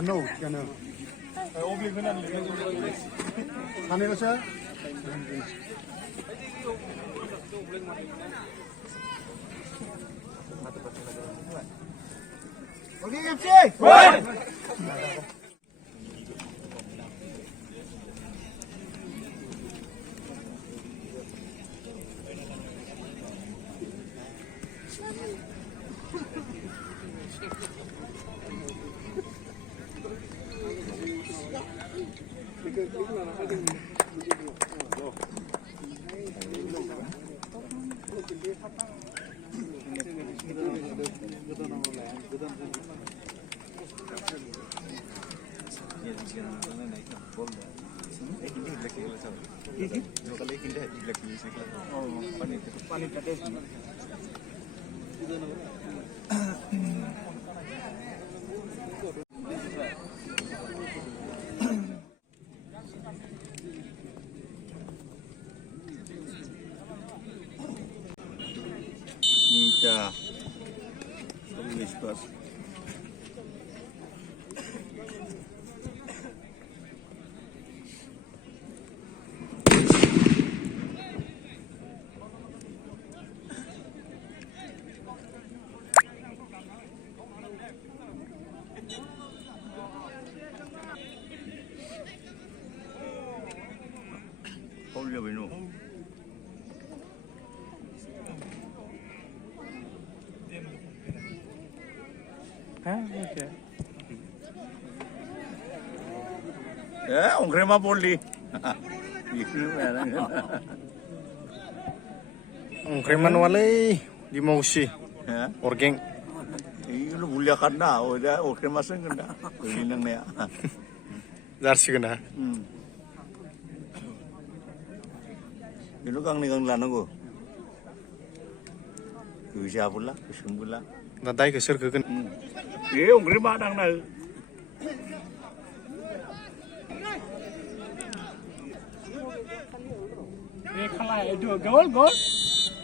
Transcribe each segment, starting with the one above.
no, no. सानैल'सो Minta Whisper. Hold your window. Ya, ongkrema poli. ongkreman walay di Mausi Ya, orgeng ini lu mulia karena udah ongkrema sengkena. Kuninang na ya. jarsi kena Ini kang nigang lana ko. Bisa pula, kesumbula. nantai kesir keken ongkrema dang na.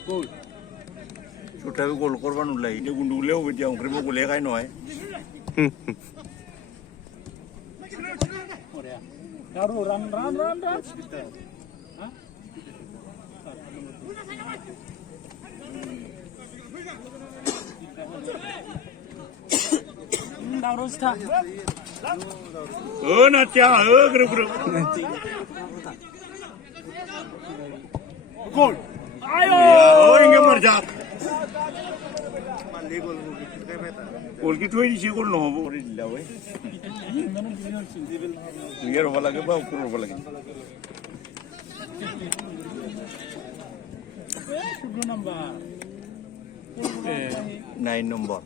Gol. Sudah gol korban ulai. Ini gundule ubi dia ongkrema gule kai noy. Daru ram. Daru sta. Nacha, grup. Gol. Ayo. Inge marjak. Gol ki tuh ini gol no bo ri lawe. Biar roba lagi ba ukur roba lagi. Sudah nambah. 9 number.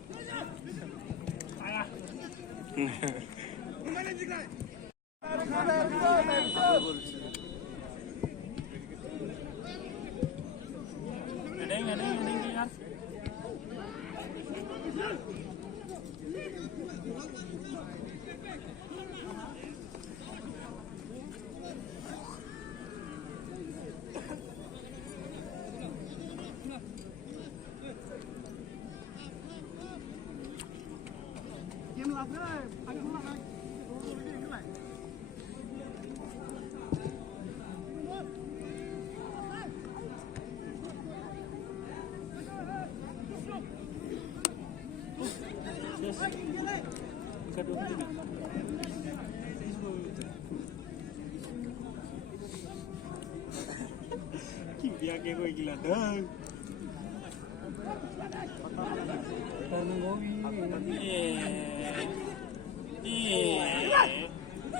Dia kayak gue gila dah.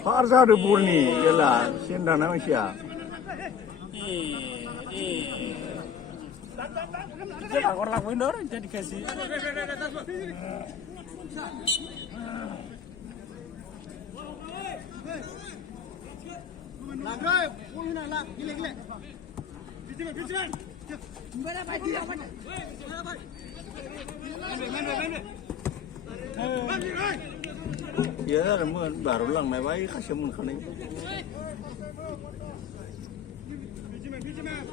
Farsa ada burni, jelas. Siapa nama siapa? Kita orang lakuin orang jadi kasih. Lagai, punya lah, gile. Bijiman. Mana baik dia mana? Ya, namun baru lang na baik kasih mun kan ini. Bijiman.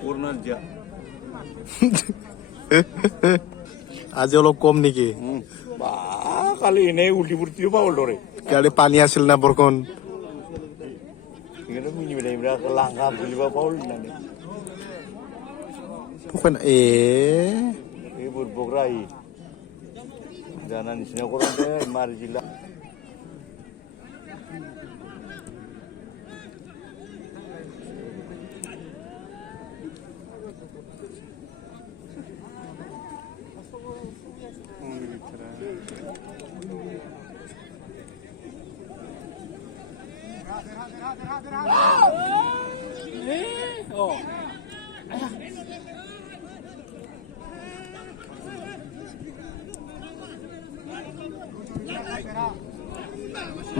पूर्ण जा আজি অলপ কম নেকি বা কালি এনেই উল্টি পুল্টি পাগল দৰে কালি পানী আছিল না বৰষুণ সেইকাৰণে মিনিমিট এইবিলাক লাংঘা বুলিব পাগল নানে এইবোৰ বগৰা আহি জানা নিচিনা কৰোঁতে মাৰি দিলা Oh.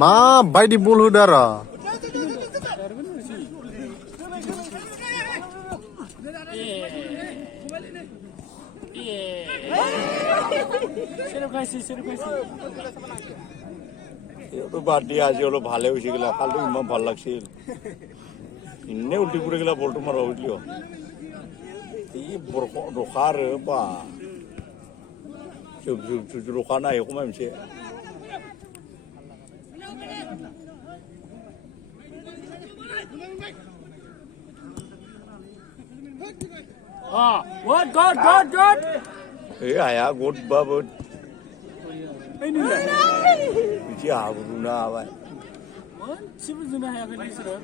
मा बायदि बल होदो आरो বাদ দিয়া আজি অলপ ভালে হৈছে গেলা কালি ইমান ভাল লাগছিল ইনে উল্টি পুৰি গেলা বলটো মাৰা উঠিলিও এই ৰখা আৰু বা ৰখা নাই সোমাই মিছে Good. এই আয়া গোট বাবদ Ini lah. বিচি হাবুৰু না আবাই Siapa zona yang akan disuruh?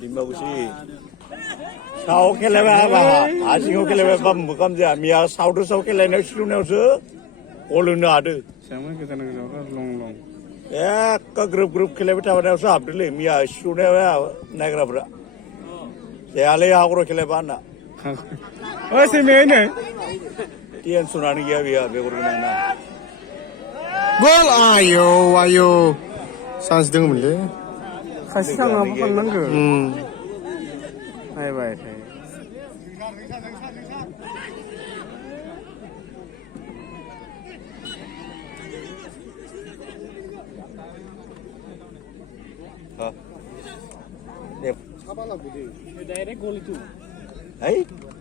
ডিম্বা গুচি চাও খেলেবা বা হাসিও খেলেবা বা মুকাম যে আমি আর সাউটো সাউ খেলাইনাও সিলুনাवसो गलनो हादो सामोन गोजान गोजान लं लं एक ग्रुप खेलायबाय थाबानायावसो हाबदोलै मिया सिलुनायाव नायग्राफ्रा जायालै हाग्र' खेलायबा होनना ओइ सेमेनो टेनसनानो गैया बेहा बेगर गोनांना गल आयौ चान्स दङमोनलै खायसे थाङाबो खालामनांगौ नायबाय थायो Direct goal itu. है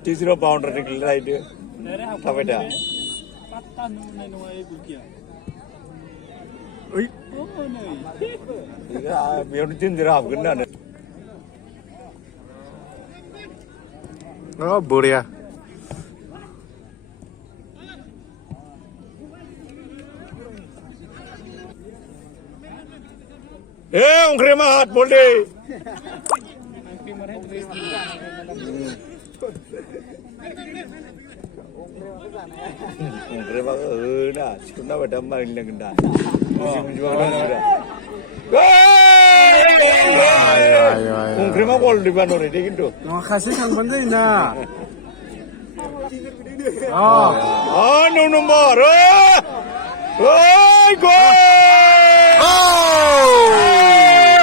2-0 बाउन्ड्री खेलायदो Direct थाबाय दा patah nunggu Bulkia. ओइ Oh no. बेयावनो देन्जार हाबगोन होननानै oh बरिया अंख्रि मा हात बल दे अंख्रि मा ना सिकुना बायदा मारिनांगोन दा अंख्रि मा गल दिबा नरे दे किन्तु खायसे थांबानो जायोना नो नम्बर ओइ गल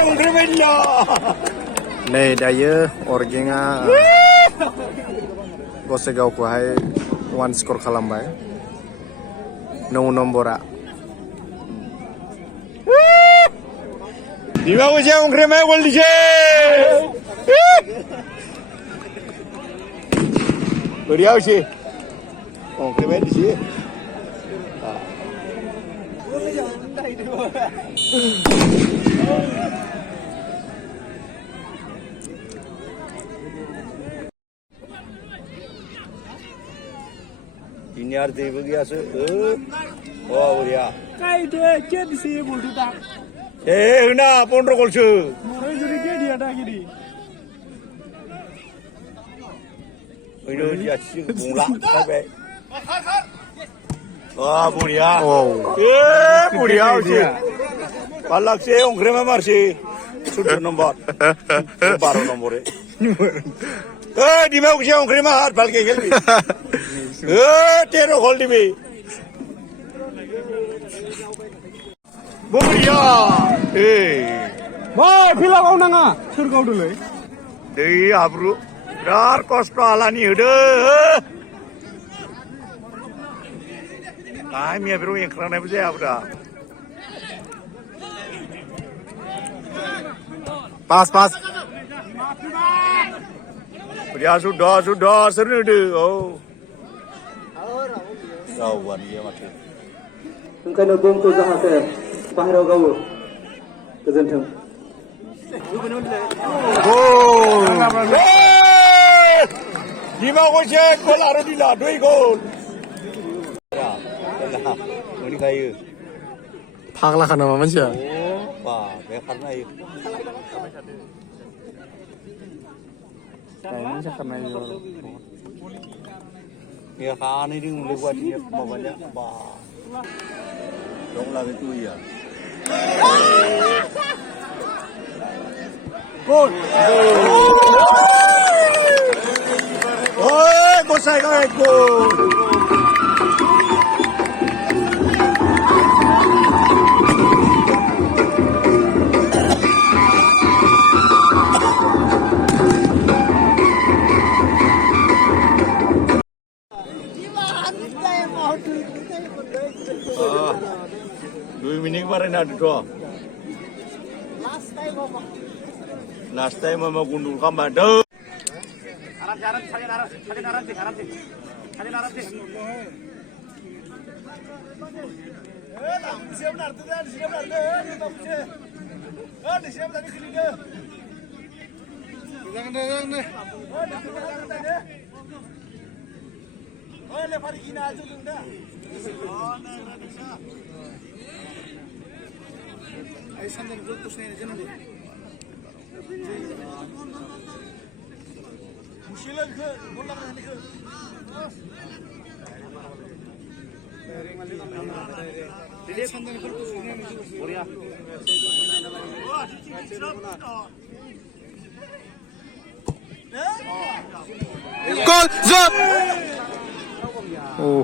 अंख्रि बायदिया नै दायो अर्गेंआ गसाइगावखौहाय 1 स्कर खालामबाय 9 नम्बरा दिबा गसे अंख्रि मा गल दिसे बरिया होसे अंख्रि मा दिसे ini arti begitu oh beriya Kayak dia jet sih bulu tak. na 15 gol su Mulai jadi dia dah gini. ini dia sih bola sampai oh beriya beriya sih palak sih ongkre memar sih sudah nomor 12 nomor di mau siang krim hat bal ke gelbi. Tero gol dibi. Buria. Boy, pila kau nanga. Sur kau dulu. Dei abru. Dar kosto alani ude. Ai mi abru yang kerana bisa abra. Pas. Dia sudah seru deh. Oh. Rawan dia makin. ओंखायनो बुमखौ जाहाथे बाहेरायाव गावो गोजोन्थों Di mau gocek gol ada di lah 2 gol. Ya, ini kayu. Paklah kan nama manusia. Wah, kayak karena itu. Kayaknya saya kena itu. Ya kan ini mulai buat dia bawanya. Wah. Dong lagi itu ya. Gol. Oh, gol saya gol. Dua minit kemarin ada doa. Last time mama gundul kamar dah. Gol, zap. Oh.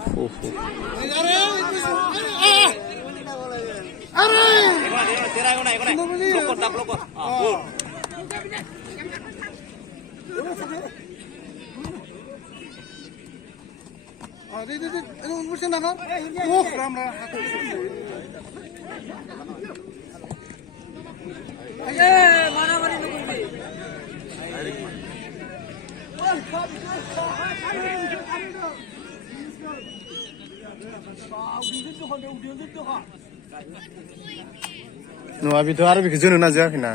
No, abi tu Arabi kejono na jah na.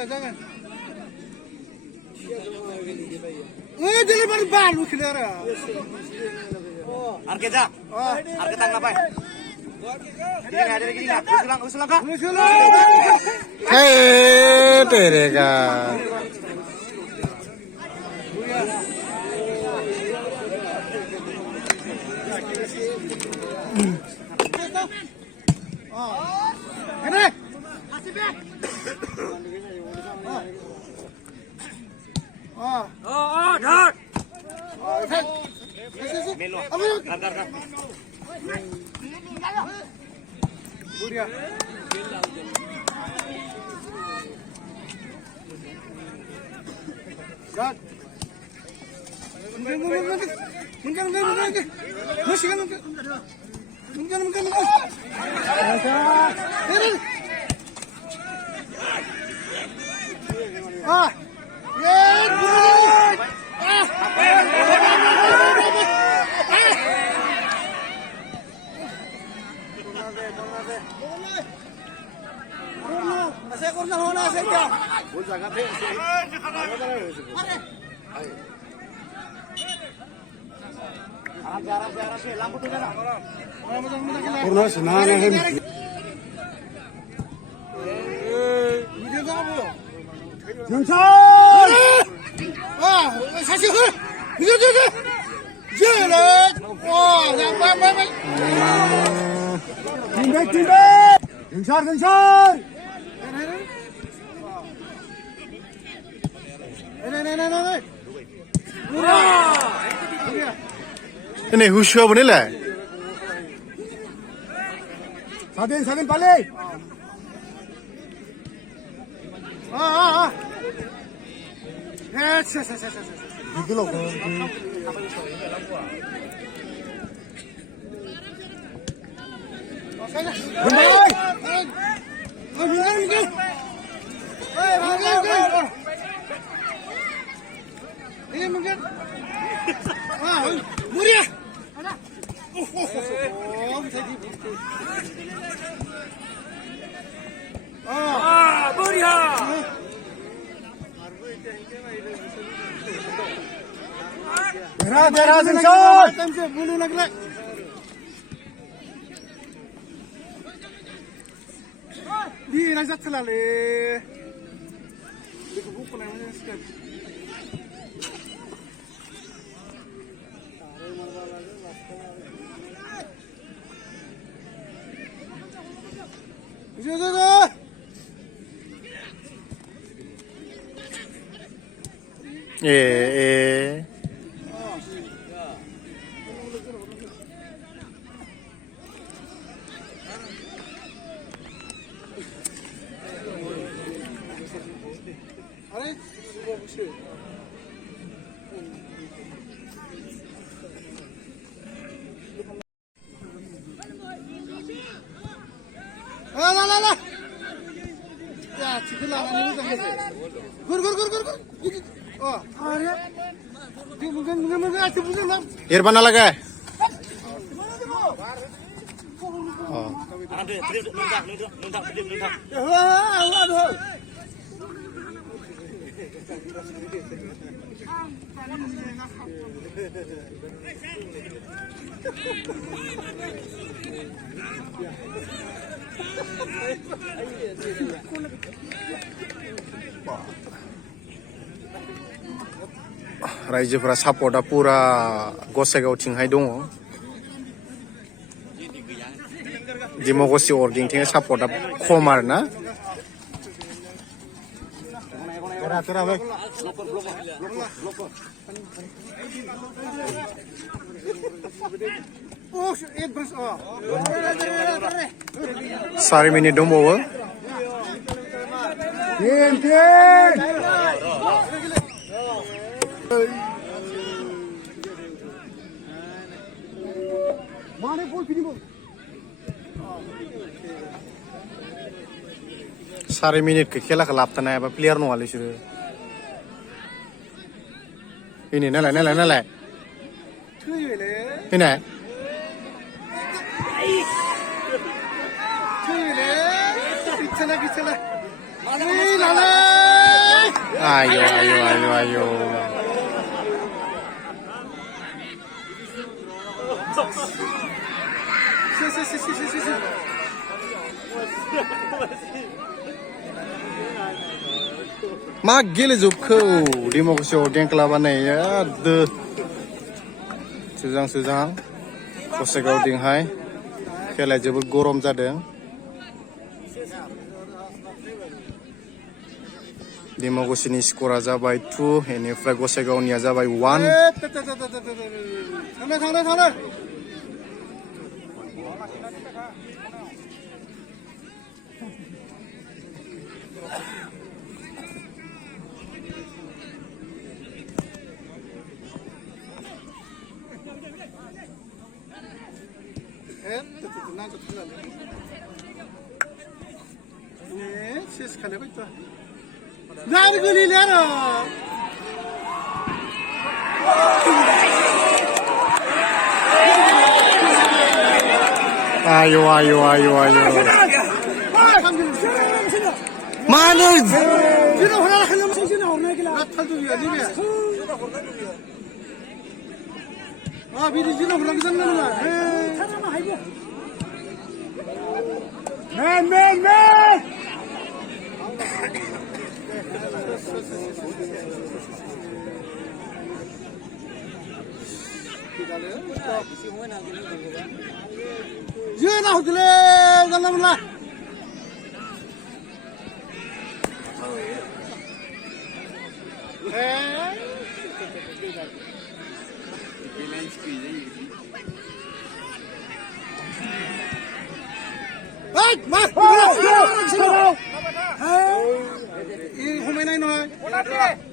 Jangan. Jadi baru baru keluar. Arkeza. Arketa ngapain? Hey, terega. Ini. Asik ya. Dah. Melo. Gar. Buria. Gat. Mungkin. Masih kan. Mungkin. Corner होना है क्या? वो जगह पे आराम से lampu tu ना Corner senang kan. Video का वो Jungsan! 사실 이거 이제는 와 양반만 김백 경찰 네네네네 Ini Husha apa ni lah? 사진 빨리 Gitu loh. 물이야 Merah sensor. bulu lagi di rasa terlalu Eh. 라. 야, 지금 나가는 거 같아. gur. 아니야. mungkin aja musuh lah. Air mana lagi? Oh. Aduh. रायजोफोरा सापर्टआ पुरा गसाइगावथिंहाय दङ दिमगसि अरगिंथिं सापर्टआ खम आरो ना सारि मिनिट दंबावो सारि मिनिटखौ खेलाखौ लाबथानो हायाबा प्लेयार नङालै बिसोरो ini नालाय ini ayo मा गेलेजोबखो दिमगसि अरगें क्लाबानो सुजां गसाइगावथिंहाय खेलाया जोबोद गरम जादों दिमगसिनि स्करा जाबाय 2 बेनिफ्राय गसाइगावनिया जाबाय 1 थांनो 나를 걸리려나 ayo mana 지금 하나 하려면 정신이 없나길라 탈도 위야 니네 아 미리 지금 그런 게 잡는 거야 사람아 아이고 맨 Dia nak gile, jangan mana. Hey, mas, ini pemain ini nih.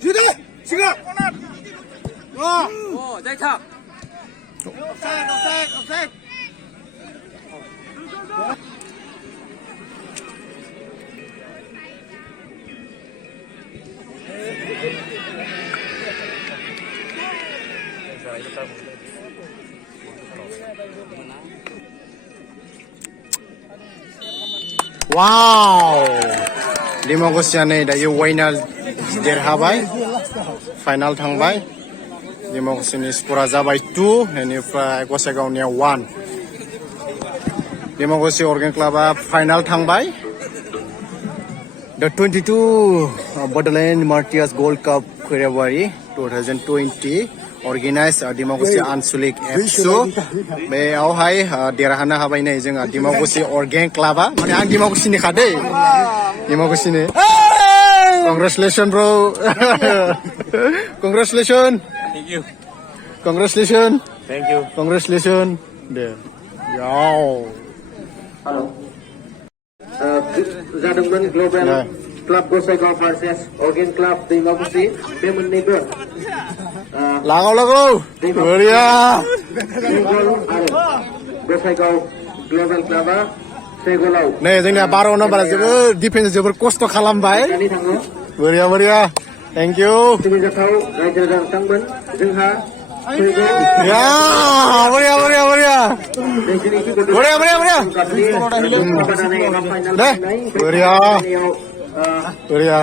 Jadi, siapa? Wah, offside. Wow, Dimokosiane dayo final देरहाबाय फाइनाल थांबाय डेम'क्रेसिनि स्करा जाबाय 2 बेनिफ्राय गसाइगावनिया 1 डेम'क्रेसि अर्गेन क्लाबा फाइनाल थांबाय The 22 Bodoland Martyrs Gold Cup February 2020 organized Democracy Ansulik EPSU बेयावहाय देरहानो हाबाय नै जोंहा Democracy Organ Club माने आं Democracy नि खादै Democracy नि Congratulations bro Congratulations Thank you. Congratulations Thank you. Congratulations deh Yow Halo. Zadoंमोन Global Club Gosaigaw versus Organ Club Democracy बे मोननैबो लागाव बोरिया गल आरो गसाइगाव Global Clubआ 3 गलाव नै जोंनिया 12 नाम्बारा जोबोद डिफेन्स जोबोद खस्थ' खालामबाय जानानै थाङो बोरिया थेंक इउ सिबिजाथाव रायजो राजा बिथांमोन जोंहा या बोरिया दे बोरिया